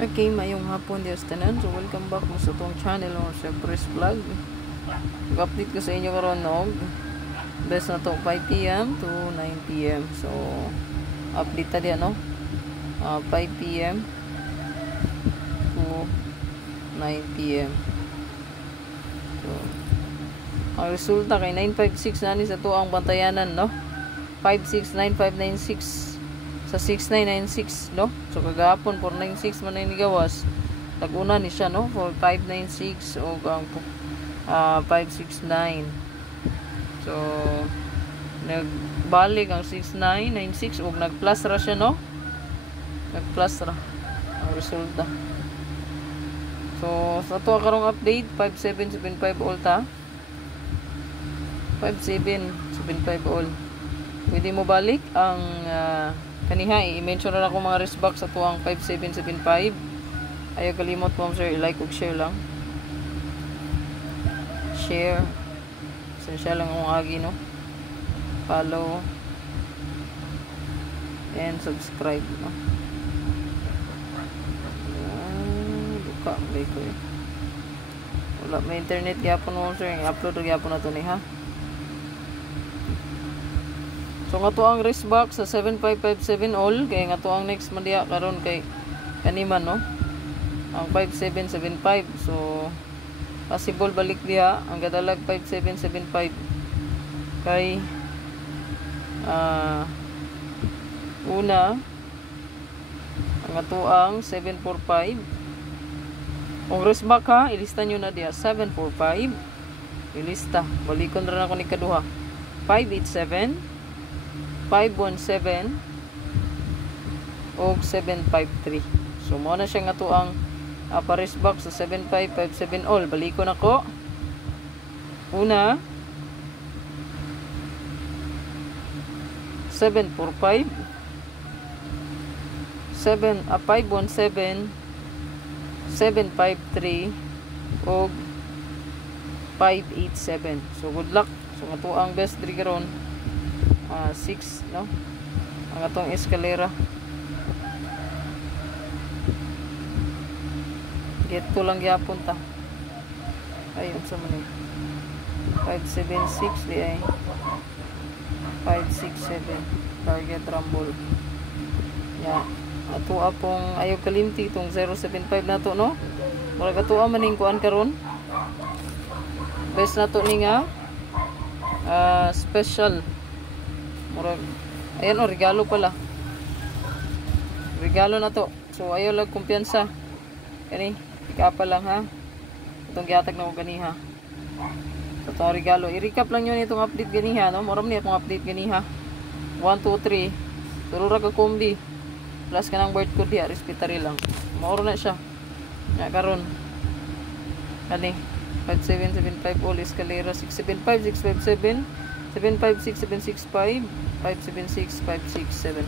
Okay, mayong hapon diya sa tanan. So welcome back mo sa tong channel mo sa Press Vlog. Mag-update ko sa inyo karon nog. Best na to 5 PM to 9 PM. So update ta diya no. 5 PM to 9 PM. So ang resulta kay 956 na ni sa to ang bantayanan no. 569596 sa 6996 no. So kagahapon 496 man ni gawas. Naguna ni siya no for 596 o ang 569. So nagbalik ang 6996 ug nagplus ra siya no. Nagplus ra ang resulta. So sa to karong update 5775 all ta. 5775 all. Pwede mo balik ang kaniha i-mention na ako mga wristbox sa tuwang 5775. Ayaw kalimot mo sir, i-like ug share lang. Share. Essential lang akong agi no. Follow and subscribe no. Duka may ko eh. Wala may internet gyapon mo sir, i-upload gyapon na to ni ha. So nga to ang wristbox sa 7557 all kay nga to ang next man diha karon kay kaniman no ang 5775. So possible balik diha ang gadalag 5775 kay una ang ato ang 745 ang wristbox ha ilista nyo na diha 745 ilista balikon ra na ko ni kaduha 587 517 o 753. So mo na siya nga to ang Paris box sa 7557 all. Balikon ako. Una 745 517 753 o 587. So good luck. So nga to ang best trigger on 6 no ang atong eskalera get ko lang gyapon ta ayun sa man 576 di ay 567 target rumble ya ato apong ayaw kalimti itong 075 na to no murag ato maning kuan karon best na to ni nga special murag ayan o regalo pala regalo na to so ayaw lang kumpiyansa kani ikapa lang ha itong gihatag na ko ganiha so itong regalo i-recap lang yun itong update ganiha no moram niya itong update ganiha 1, 2, 3 turura ka kombi plus ka ng bird code diya respetary lang mauro na siya nga karon kani 5775 all escalera 675 657 756 765 576 567